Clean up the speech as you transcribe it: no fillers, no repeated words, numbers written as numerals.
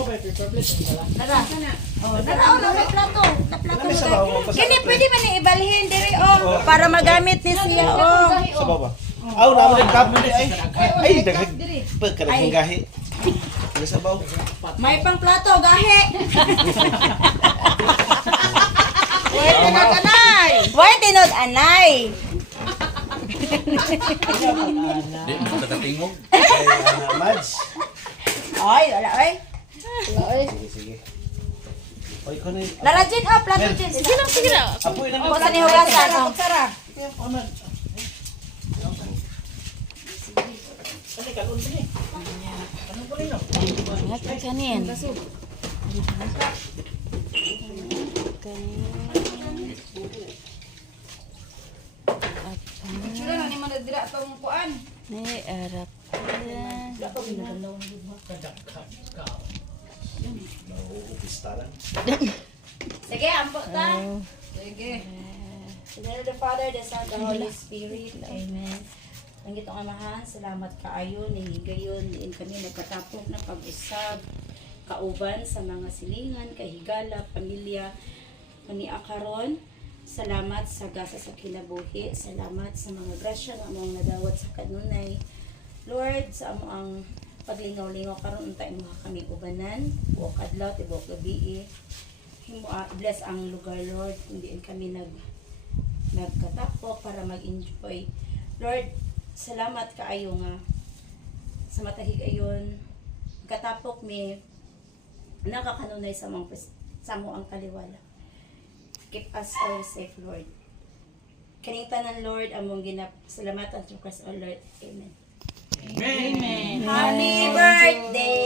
Amo ba paper plate wala? Tara. Oh, tara na may plato. Na plato Ano may mo. sabaw mo pa sa Kini kape? pwede man ni ibalhin diri para magamit ni siya Sabaw ba? Aw, naman ang cup ni ay. Ay, dagdag. Pagkaragang gahi. Ano sabaw? May pang plato gahi. Wait, tinod anay. Wait, tinod anay. Di mo takatingog. Ay, Mads. Ay, wala ay. Sige, sige. Oy, ko na. Lalajin plato din. Sige lang, sige lang. Apoy na O sa ni hugasan oh. Tara. Ingat kanin. Sura na ni man dira tong kuan. Ni arap. Pistaran. Sige, ampo ta. Sige. In the name of the Father, the Son, the Holy Spirit. Amen. Ang gitong amahan, salamat kaayo, nihigayon, diin kami nagkatapok ng pag-usab, kauban sa mga silingan, kahigala, pamilya, maniakaron. Salamat sa gasa sa kinabuhi. Salamat sa mga grasya nga among nadawat sa kanunay. Lord, sa among paglingaw-lingaw karon untay mo kami ubanan, buok adlaw, tibuok gabi. Bless ang lugar, Lord, kung diin kami nagkatapok para mag-enjoy. Lord, salamat kaayo nga sa matahig ayon katapok mi nakakanunay sa mga sa mo ang kaliwala. Keep us all safe, Lord. Kaning tanan, Lord, among salamatan sa Christ, our Lord. Amen. Amen. Happy birthday